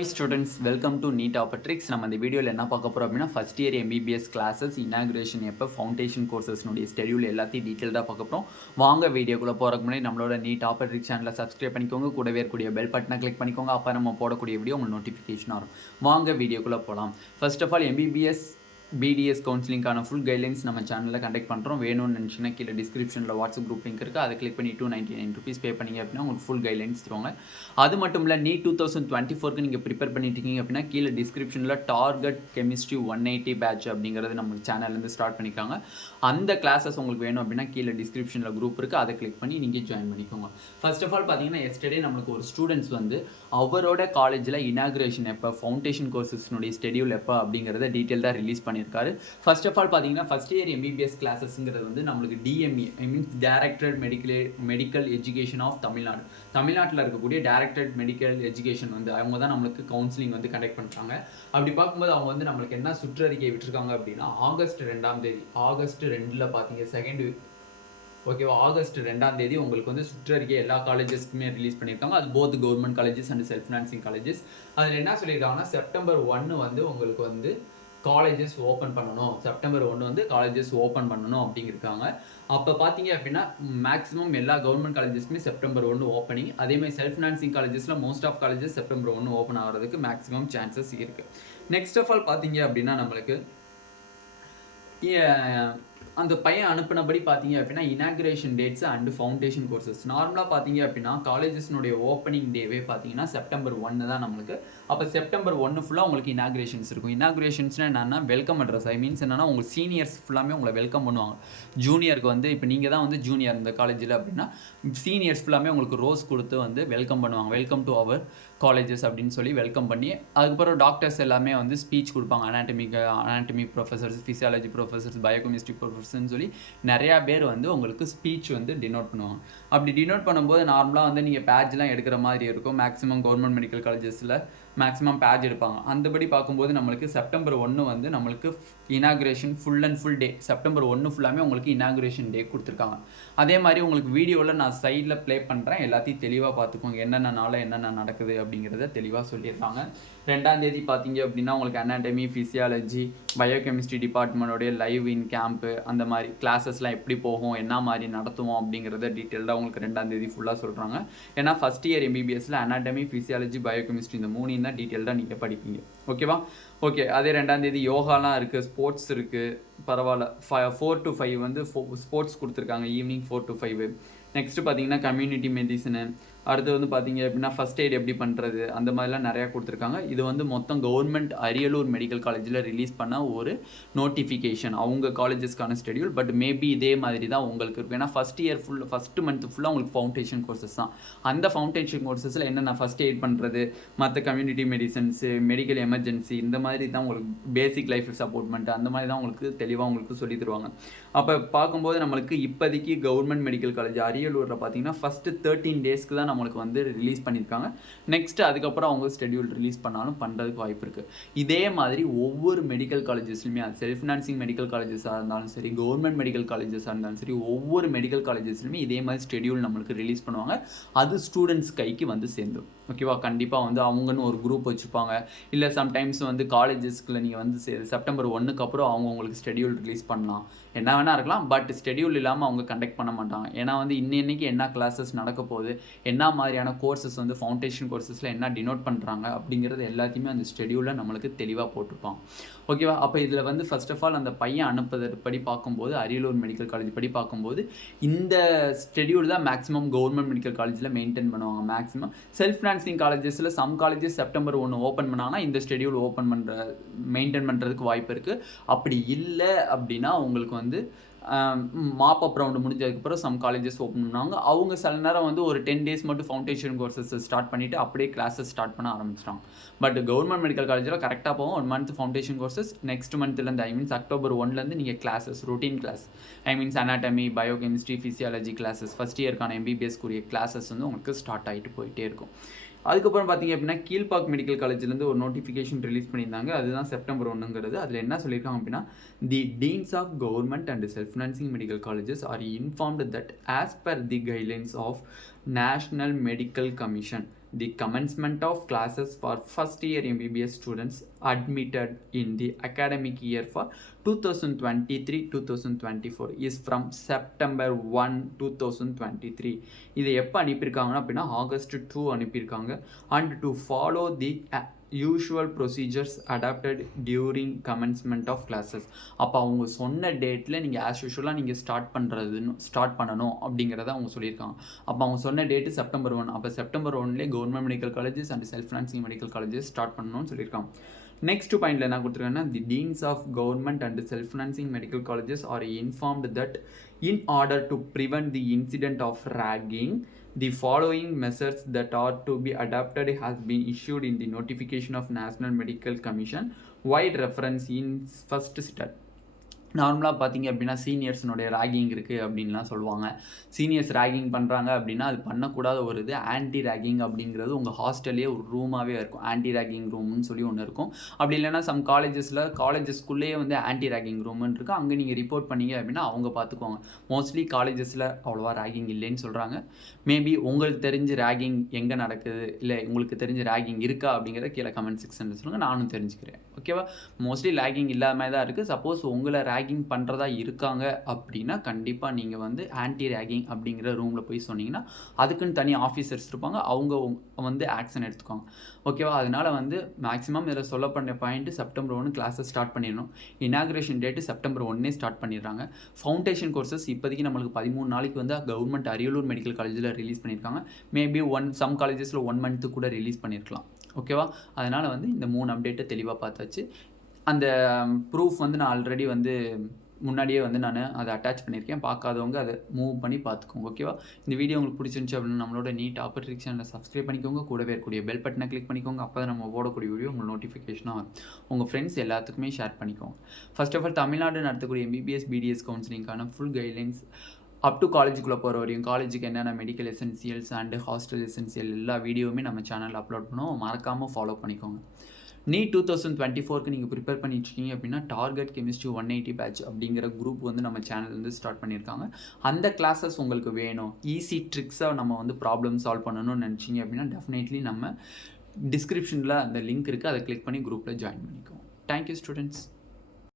Hi students, welcome to Neet Optics. நம்ம இந்த வீடியோவில் என்ன பார்க்க போகிறோம் அப்படின்னா first year MBBS classes inauguration எப்போ ஃபவுண்டேஷன் கோர்சஸ்னுடைய ஸ்கெடியூல் எல்லாத்தையும் டீட்டெயில்டாக பார்க்க போகிறோம். வாங்க வீடியோக்குள்ளே போகிறதுக்கு முன்னாடி நம்மளோட நீட் ஆப்பர்ட்ரிக்ஸ் சேனலை சப்ஸ்கிரைப் பண்ணிக்கோங்க, கூடவே இருக்கக்கூடிய பெல் பட்டனை கிளிக் பண்ணிக்கோங்க. அப்போ நம்ம போடக்கூடிய வீடியோ உங்களுக்கு நோட்டிஃபிகேஷன் வரும். வாங்க வீடியோக்குள்ளே போகலாம். First of all MBBS BDS கவுன்சிலிங்கான ஃபுல் கைட்லைன்ஸ் நம்ம சேனலில் கண்டக்ட் பண்ணுறோம். வேணும்னு நினச்சிங்கன்னா கீழே டிஸ்கிரிப்ஷனில் வாட்ஸ்அப் குரூப் லிங்க் இருக்குது, அதை கிளிக் பண்ணி $299 பே பண்ணிங்க அப்படின்னா உங்களுக்கு ஃபுல் கைட்லைன்ஸ் தருவாங்க. அது மட்டும் இல்லை நீட் 2024க்கு நீங்கள் ப்ரிப்பேர் பண்ணிட்டீங்க அப்படின்னா கீழே டிஸ்கிரிப்ஷனில் டார்கெட் கெமிஸ்ட்ரி 180 பேட்ச் அப்படிங்கிறது நம்ம சேனல்லேருந்து ஸ்டார்ட் பண்ணிக்காங்க. அந்த கிளாஸஸ் உங்களுக்கு வேணும் அப்படின்னா கீழே டிஸ்கிரிப்ஷனில் குரூப் இருக்குது, அதை கிளிக் பண்ணி நீங்கள் ஜாயின் பண்ணிக்கோங்க. ஃபர்ஸ்ட் ஆஃப் ஆல் பார்த்தீங்கன்னா எஸ்டர்டே நம்மளுக்கு ஒரு ஸ்டூடெண்ட்ஸ் வந்து அவரோட காலேஜில் இனாகிரேஷன் எப்போ, ஃபவுண்டேஷன் கோர்சஸ்னுடைய ஸ்கெடியூல் எப்போ அப்படிங்கிறத டீட்டெயில்டாக ரிலீஸ் பண்ணியிருக்காரு. ஃபர்ஸ்ட் ஆஃப் ஆல் பார்த்தீங்கன்னா ஃபர்ஸ்ட் இயர் MBBS கிளாஸஸ்ங்கிறது வந்து நம்மளுக்கு DME means directed medical education of Tamil Nadu, தமிழ்நாட்டில் இருக்கக்கூடிய டைரக்டட் மெடிக்கல் எஜுகேஷன் வந்து அவங்க தான் நம்மளுக்கு கவுன்சிலிங் வந்து கண்டக்ட் பண்ணுறாங்க. அப்படி பார்க்கும்போது அவங்க வந்து நம்மளுக்கு என்ன சுற்றறிக்கை விட்டுருக்காங்க அப்படின்னா ஆகஸ்ட் 2 ஆகஸ்ட் 2 பார்த்தீங்க செகண்ட் ஓகேவா, ஆகஸ்ட் 2 உங்களுக்கு வந்து சுற்றறிக்கை எல்லா காலேஜஸ்க்குமே ரிலீஸ் பண்ணியிருக்காங்க. அது both government colleges and self financing colleges. அதில் என்ன சொல்லியிருக்காங்கன்னா செப்டம்பர் 1 வந்து உங்களுக்கு வந்து காலேஜஸ் ஓப்பன் பண்ணணும், செப்டம்பர் 1 வந்து காலேஜஸ் ஓப்பன் பண்ணணும் அப்படிங்கிருக்காங்க. அப்போ பார்த்தீங்க அப்படின்னா மேக்ஸிமம் எல்லா கவர்மெண்ட் காலேஜஸ்க்குமே செப்டம்பர் 1 ஓப்பனிங். அதேமாதிரி செல்ஃப் ஃபினான்சிங் காலேஜஸில் most of colleges September 1 open ஆகிறதுக்கு மேக்ஸிமம் சான்சஸ் இருக்குது. நெக்ஸ்ட் ஆஃப் ஆல் பார்த்தீங்க அப்படின்னா நம்மளுக்கு அந்த பையன் அனுப்பினபடி பார்த்தீங்க அப்படின்னா inauguration dates and foundation courses நார்மலாக பார்த்தீங்க அப்படின்னா காலேஜஸ்னுடைய ஓப்பனிங் டேவே பார்த்தீங்கன்னா செப்டம்பர் 1 தான் நம்மளுக்கு. அப்போ செப்டம்பர் 1 ஃபுல்லாக உங்களுக்கு இனாகிரேஷன்ஸ் இருக்கும். இனாகிரேஷன்ஸ்னால் என்னென்னா வெல்கம் அட்ரஸ். ஐ மீன்ஸ் என்னென்னா உங்கள் சீனியர்ஸ் ஃபுல்லாமே உங்களை வெல்கம் பண்ணுவாங்க. ஜூனியருக்கு வந்து இப்போ நீங்கள் தான் வந்து ஜூனியர் இந்த காலேஜில் அப்படின்னா சீனியர்ஸ் ஃபுல்லாமே உங்களுக்கு ரோஸ் கொடுத்து வந்து வெல்கம் பண்ணுவாங்க. வெல்கம் டு அவர் காலேஜஸ் அப்படின்னு சொல்லி வெல்கம் பண்ணி அதுக்கப்புறம் டாக்டர்ஸ் எல்லாமே வந்து ஸ்பீச் கொடுப்பாங்க. Anatomy professors, physiology professors, biochemistry ப்ரொஃபஸர்ஸ்னு சொல்லி நிறையா பேர் வந்து உங்களுக்கு ஸ்பீச் வந்து டினோட் பண்ணுவாங்க. அப்படி டினோட் பண்ணும்போது நார்மலாக வந்து நீங்கள் பேட்ச்லாம் எடுக்கிற மாதிரி இருக்கும். மேக்ஸிமம் கவர்மெண்ட் மெடிக்கல் காலேஜஸில் மேக்ஸிமம் பேட்ச் எடுப்பாங்க. அந்தபடி பார்க்கும்போது நம்மளுக்கு செப்டம்பர் 1 வந்து நம்மளுக்கு inauguration full and full day September 1 ஃபுல்லாமே உங்களுக்கு இனாகிரேஷன் டே கொடுத்துருக்காங்க. அதே மாதிரி உங்களுக்கு வீடியோவில் நான் சைடில் ப்ளே பண்ணுறேன், எல்லாத்தையும் தெளிவாக பார்த்துக்கோங்க. என்னென்ன நாளில் என்னென்ன நடக்குது அப்படிங்கிறத தெளிவாக சொல்லியிருக்காங்க. 2 பார்த்தீங்க அப்படின்னா உங்களுக்கு அனாட்டமி, ஃபிசியாலஜி, பயோகெமிஸ்ட்ரி டிபார்ட்மெண்ட்டோடைய லைவ் இன் கேம்ப்பு அந்த மாதிரி கிளாஸஸ்லாம் எப்படி போகும், என்ன மாதிரி நடத்துவோம் அப்படிங்கிறத டீட்டெயில்டாக உங்களுக்கு 2 ஃபுல்லாக சொல்கிறாங்க. ஏன்னா ஃபஸ்ட் இயர் MBBSல அனாட்டமி, ஃபிசியாலஜி, பயோகெமிஸ்ட்ரி இந்த 3 தான் டீட்டெயில்டாக நீங்கள் படிப்பீங்க. ஓகேவா? ஓகே. அதே 2 யோகாலாம் இருக்குது, ஸ்போர்ட்ஸ் இருக்குது, பரவாயில்ல. 4 to 5 வந்து ஸ்போர்ட்ஸ் கொடுத்துருக்காங்க, ஈவினிங் 4 to 5. நெக்ஸ்ட்டு பார்த்தீங்கன்னா கம்யூனிட்டி மெடிசனு, அடுத்து வந்து பார்த்தீங்க அப்படின்னா ஃபஸ்ட் எய்ட் எப்படி பண்ணுறது அந்த மாதிரிலாம் நிறையா கொடுத்துருக்காங்க. இது வந்து மொத்தம் கவர்மெண்ட் அரியலூர் மெடிக்கல் காலேஜில் ரிலீஸ் பண்ண ஒரு நோட்டிஃபிகேஷன், அவங்க காலேஜஸ்க்கான ஸ்கெடியூல். பட் மேபி இதே மாதிரி தான் உங்களுக்கு இருக்கும். ஏன்னா ஃபஸ்ட்டு மந்த் ஃபுல்லாக உங்களுக்கு ஃபவுண்டேஷன் கோர்சஸ் தான். அந்த ஃபவுண்டேஷன் கோர்சஸில் என்னென்ன ஃபஸ்ட் எய்ட் பண்ணுறது, மற்ற கம்யூனிட்டி மெடிசன்ஸு, மெடிக்கல் எமர்ஜென்சி இந்த மாதிரி தான் உங்களுக்கு பேசிக் லைஃப் சப்போர்ட்மெண்ட் அந்த மாதிரி தான் உங்களுக்கு தெளிவாக உங்களுக்கு சொல்லி தருவாங்க. அப்போ பார்க்கும்போது நம்மளுக்கு இப்போதைக்கு கவர்மெண்ட் மெடிக்கல் காலேஜ் அரியலூரில் பார்த்தீங்கன்னா ஃபஸ்ட்டு 13 டேஸ்க்கு தான் நம்மளுக்கு வந்து ரிலீஸ் பண்ணியிருக்காங்க. நெக்ஸ்ட்டு அதுக்கப்புறம் அவங்க ஸ்கெடியூல் ரிலீஸ் பண்ணாலும் பண்ணுறதுக்கு வாய்ப்பு இருக்குது. இதே மாதிரி ஒவ்வொரு மெடிக்கல் காலேஜஸ்லையுமே அது செல்ஃப் ஃபினான்சிங் மெடிக்கல் காலேஜஸாக இருந்தாலும் சரி, கவர்மெண்ட் மெடிக்கல் காலேஜஸாக இருந்தாலும் சரி, ஒவ்வொரு மெடிக்கல் காலேஜஸ்லையுமே இதே மாதிரி ஸ்கெடியூல் நம்மளுக்கு ரிலீஸ் பண்ணுவாங்க. அது ஸ்டூடெண்ட்ஸ் கைக்கு வந்து சேர்ந்துடும். ஓகேவா? கண்டிப்பாக வந்து அவங்கன்னு ஒரு குரூப் வச்சுருப்பாங்க. இல்லை சம்டைம்ஸ் வந்து காலேஜஸ்க்குள்ள நீங்கள் வந்து செப்டம்பர் 1க்கு அப்புறம் அவங்க உங்களுக்கு ஸ்கெடியூல் ரிலீஸ் பண்ணலாம், என்ன வேணா இருக்கலாம். பட் ஸ்கெடியூல் இல்லாமல் அவங்க கண்டக்ட் பண்ண மாட்டாங்க. ஏன்னா வந்து இன்னைக்கு என்ன கிளாஸஸ் நடக்க போகுது, என்ன மாதிரியான கோர்சஸ் வந்து ஃபவுண்டேஷன் கோர்சஸில் என்ன டினோட் பண்ணுறாங்க அப்படிங்கிறது எல்லாத்தையுமே அந்த ஸ்கெடியூலில் நம்மளுக்கு தெளிவாக போட்டிருப்பாங்க. ஓகேவா? அப்போ இதில் வந்து ஃபர்ஸ்ட் ஆஃப் ஆல் அந்த பையன் அனுப்புறதுபடி பார்க்கும்போது அரியலூர் மெடிக்கல் காலேஜ் படி பார்க்கும்போது இந்த ஸ்கெடியூல் தான் மேக்ஸிமம் கவர்மெண்ட் மெடிக்கல் காலேஜில் மெயின்டைன் பண்ணுவாங்க. மேக்ஸிமம் செல்ஃப் ஃபினான்சிங் காலேஜஸில் சம் காலேஜஸ் செப்டம்பர் 1 ஓப்பன் பண்ணாங்கன்னா இந்த ஸ்கெடியூல் மெயின்டைன் பண்ணுறதுக்கு வாய்ப்பு இருக்குது. அப்படி இல்லை அப்படின்னா உங்களுக்கு வந்து மாப் அப் ரவுண்டு முடிஞ்சதுக்கப்புறம் சம் காலேஜஸ் ஓப்பன் பண்ணுவாங்க. அவங்க சில நேரம் வந்து ஒரு 10 டேஸ் மட்டும் ஃபவுண்டேஷன் கோர்சஸ் ஸ்டார்ட் பண்ணிவிட்டு அப்படியே கிளாஸஸ் ஸ்டார்ட் பண்ண ஆரம்பிச்சிட்டாங்க. பட் கவர்மெண்ட் மெடிக்கல் காலேஜில் கரெக்டாக போகும். 1 மந்த் ஃபவுண்டேஷன் கோர்சஸ், நெக்ஸ்ட் மந்த்லேருந்து ஐ மீன்ஸ் அக்டோபர் 1லேருந்து நீங்கள் classes routine class I means anatomy, biochemistry, physiology classes first இயர்க்கான MBBSக்குரிய கிளாஸஸ் வந்து உங்களுக்கு ஸ்டார்ட் ஆகிட்டு போயிட்டே இருக்கும். அதுக்கப்புறம் பார்த்தீங்க அப்படின்னா கீழ்பாக் மெடிக்கல் காலேஜ்லேருந்து ஒரு நோட்டிஃபிகேஷன் ரிலீஸ் பண்ணியிருந்தாங்க. அதுதான் செப்டம்பர் 1ங்கிறது. அதில் என்ன சொல்லியிருக்காங்க அப்படின்னா the deans of government and self financing medical colleges are informed that as per the guidelines of national medical commission the commencement of classes for first year MBBS students admitted in the academic year for 2023-2024 is from September 1, 2023. இதை எப்போ அனுப்பியிருக்காங்கன்னா அப்படின்னா August 2 அனுப்பியிருக்காங்க. And to follow the usual procedures adapted during commencement of classes. அப்போ அவங்க சொன்ன டேட்டில் நீங்கள் as யூஷுவலாக நீங்கள் ஸ்டார்ட் பண்ணணும் அப்படிங்கிறத அவங்க சொல்லியிருக்காங்க. அப்போ அவங்க சொன்ன டேட்டு September 1. அப்போ September 1லே government medical colleges and self financing medical colleges start பண்ணணும்னு சொல்லியிருக்காங்க. நெக்ஸ்ட் பாயிண்ட்ல என்ன கொடுத்துருக்காங்கன்னா, the deans of government and self financing medical colleges are informed that in order to prevent the incident of ragging, the following measures that are to be adopted has been issued in the notification of National Medical Commission, wide reference in first step. நார்மலாக பார்த்தீங்க அப்படின்னா சீனியர்ஸ்னுடைய ragging இருக்குது அப்படின்லாம் சொல்லுவாங்க. Seniors ragging பண்ணுறாங்க அப்படின்னா அது பண்ணக்கூடாத ஒரு இது ஆன்டி ரேகிங் அப்படிங்கிறது உங்கள் ஹாஸ்டல்லே ஒரு ரூமாகவே இருக்கும். ஆன்டி ரேகிங் ரூம்னு சொல்லி ஒன்று இருக்கும். அப்படி இல்லைன்னா சம் காலேஜஸ்க்குள்ளேயே வந்து ஆன்டி ரேகிங் ரூம்னு இருக்குது. அங்கே நீங்கள் ரிப்போர்ட் பண்ணீங்க அப்படின்னா அவங்க பார்த்துக்குவாங்க. மோஸ்ட்லி காலேஜஸில் அவ்வளோவா ரேகிங் இல்லைன்னு சொல்கிறாங்க. மேபி உங்களுக்கு தெரிஞ்சு ரேகிங் எங்கே நடக்குது, இல்லை உங்களுக்கு தெரிஞ்ச ரேகிங் இருக்கா அப்படிங்கிறத கீழே கமெண்ட் செக்ஷனில் சொல்லுங்கள், நானும் தெரிஞ்சுக்கிறேன். ஓகேவா? மோஸ்ட்லி ரேகிங் இல்லாமல் தான் இருக்குது. சப்போஸ் உங்களை ரேகிங் பண்ணுறதா இருக்காங்க அப்படின்னா கண்டிப்பாக நீங்கள் வந்து ஆன்டி ரேகிங் அப்படிங்கிற ரூமில் போய் சொன்னீங்கன்னா அதுக்குன்னு தனி ஆஃபீஸர்ஸ் இருப்பாங்க, அவங்க வந்து ஆக்ஷன் எடுத்துக்குவாங்க. ஓகேவா? அதனால் வந்து மேக்ஸிமம் இதில் சொல்லப்பட்ட பாயிண்ட்டு September 1 கிளாஸஸ் ஸ்டார்ட் பண்ணிடணும். இனாக்ரேஷன் டேட்டு September 1 ஸ்டார்ட் பண்ணிடுறாங்க. ஃபவுண்டேஷன் கோர்சஸ் இப்போதைக்கு நம்மளுக்கு 13 நாளைக்கு வந்து கவர்மெண்ட் அரியலூர் மெடிக்கல் காலேஜில் ரிலீஸ் பண்ணியிருக்காங்க. மேபி சம் காலேஜஸில் 1 month கூட ரிலீஸ் பண்ணியிருக்கலாம். ஓகேவா? அதனால் வந்து இந்த 3 அப்டேட்டை தெளிவாக பார்த்தாச்சு. அந்த ப்ரூஃப் வந்து நான் ஆல்ரெடி வந்து முன்னாடியே வந்து நான் அதை அட்டாச் பண்ணியிருக்கேன். பார்க்காதவங்க அதை மூவ் பண்ணி பார்த்துக்கோங்க. ஓகேவா? இந்த வீடியோ உங்களுக்கு பிடிச்சிருந்துச்சு அப்படின்னா நம்மளோட நீட் ஆப்பர்ச்சுனிட்டி சேனலை சப்ஸ்கிரைப் பண்ணிக்கோங்க. கூடவே இருக்கக்கூடிய பெல் பட்டனை கிளிக் பண்ணிக்கோங்க. அப்போ தான் நம்ம போடக்கூடிய வீடியோ உங்களுக்கு நோட்டிஃபிகேஷனாக வரும். உங்கள் ஃப்ரெண்ட்ஸ் எல்லாத்துக்குமே ஷேர் பண்ணிக்கோங்க. ஃபர்ஸ்ட் ஆஃப் ஆல் தமிழ்நாடு நடத்தக்கூடிய MBBS BDS கவுன்சிலிங்கான ஃபுல் கைட்லைன்ஸ் அப் டு காலேஜுக்குள்ளே போகிற வரையும் காலேஜுக்கு என்னென்ன medical essentials and hostel essential எல்லா வீடியோவுமே நம்ம சேனலில் அப்லோட் பண்ணுவோம். மறக்காமல் ஃபாலோ பண்ணிக்கோங்க. நீட் 2024க்கு நீங்கள் ப்ரிப்பேர் பண்ணிட்டுருக்கீங்க அப்படின்னா டார்கெட் கெமிஸ்ட்ரி 180 பேட்ச் அப்படிங்கிற குரூப் வந்து நம்ம சேனல் வந்து ஸ்டார்ட் பண்ணியிருக்காங்க. அந்த கிளாஸஸ் உங்களுக்கு வேணும், ஈஸி ட்ரிக்ஸாக நம்ம வந்து ப்ராப்ளம் சால்வ் பண்ணணும்னு நினச்சிங்க அப்படின்னா டெஃபினெட்லி நம்ம டிஸ்கிரிப்ஷனில் அந்த லிங்க் இருக்குது, அதை கிளிக் பண்ணி குரூப்பில் ஜாயின் பண்ணிக்கோங்க. Thank you students.